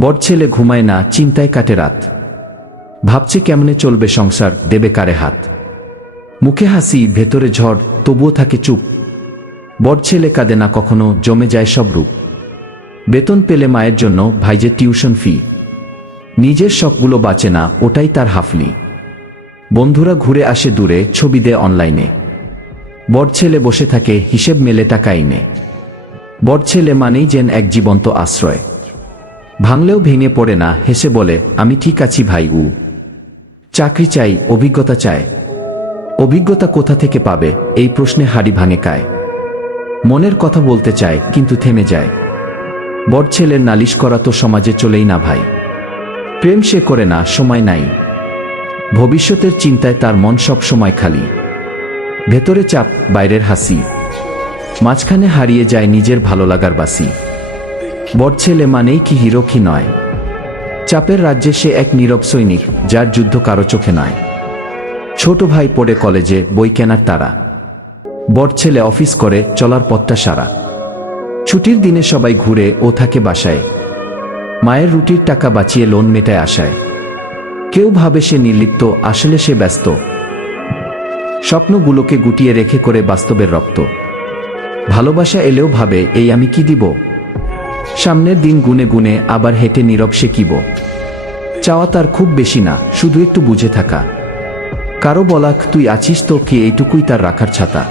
বড় ছেলে ঘুমায় না, চিন্তায় কাটে রাত। ভাবছে কেমনে চলবে সংসার, দেবে কারে হাত। মুখে হাসি, ভেতরে ঝড়, তবুও থাকে চুপ। বড় ছেলে কাঁদে না কখনো, জমে যায় সব রূপ। বেতন পেলে মায়ের জন্য ভাইজের টিউশন ফি। নিজের শখগুলো বাঁচে না, ওটাই তার হাফলি। বন্ধুরা ঘুরে আসে দূরে, ছবি দেয় অনলাইনে। বড় ছেলে বসে থাকে, হিসেব মেলে টাকা ইনে বড় ছেলে মানেই যেন এক জীবন্ত আশ্রয়। ভাঙলেও ভেঙে পড়ে না, হেসে বলে, আমি ঠিক আছি ভাই উ। চাকরি চাই, অভিজ্ঞতা চায় অভিজ্ঞতা কোথা থেকে পাবে? এই প্রশ্নে হাড়ি ভাঙে কায়। মনের কথা বলতে চায়, কিন্তু থেমে যায়। বড় ছেলের নালিশ করা তো সমাজে চলেই না ভাই। প্রেম সে করে না, সময় নাই। ভবিষ্যতের চিন্তায় তার মন সব সময় খালি। ভেতরে চাপ, বাইরের হাসি। মাঝখানে হারিয়ে যায় নিজের ভালো লাগার বাসি। বড় ছেলে মানেই কি হিরো কি নয়। চাপের রাজ্যে সে এক নীরব সৈনিক, যার যুদ্ধ কারও চোখে নয় ছোট ভাই পড়ে কলেজে বই কেনার তারা। বড় ছেলে অফিস করে, চলার পথটা সারা। ছুটির দিনে সবাই ঘুরে ও থাকে বাসায়। মায়ের রুটির টাকা বাঁচিয়ে লোন মেটায় আসায় কেউ ভাবে সে নির্লিপ্ত, আসলে সে ব্যস্ত। স্বপ্নগুলোকে গুটিয়ে রেখে করে বাস্তবের রক্ত। ভালোবাসা এলেও ভাবে, এই আমি কি দিব? সামনের দিন গুনে গুনে আবার হেঁটে নীরব সে কিব চাওয়া তার খুব বেশি না, শুধু একটু বুঝে থাকা। কারও বলাক তুই আছিস তো কে এইটুকুই তার রাখার ছাতা?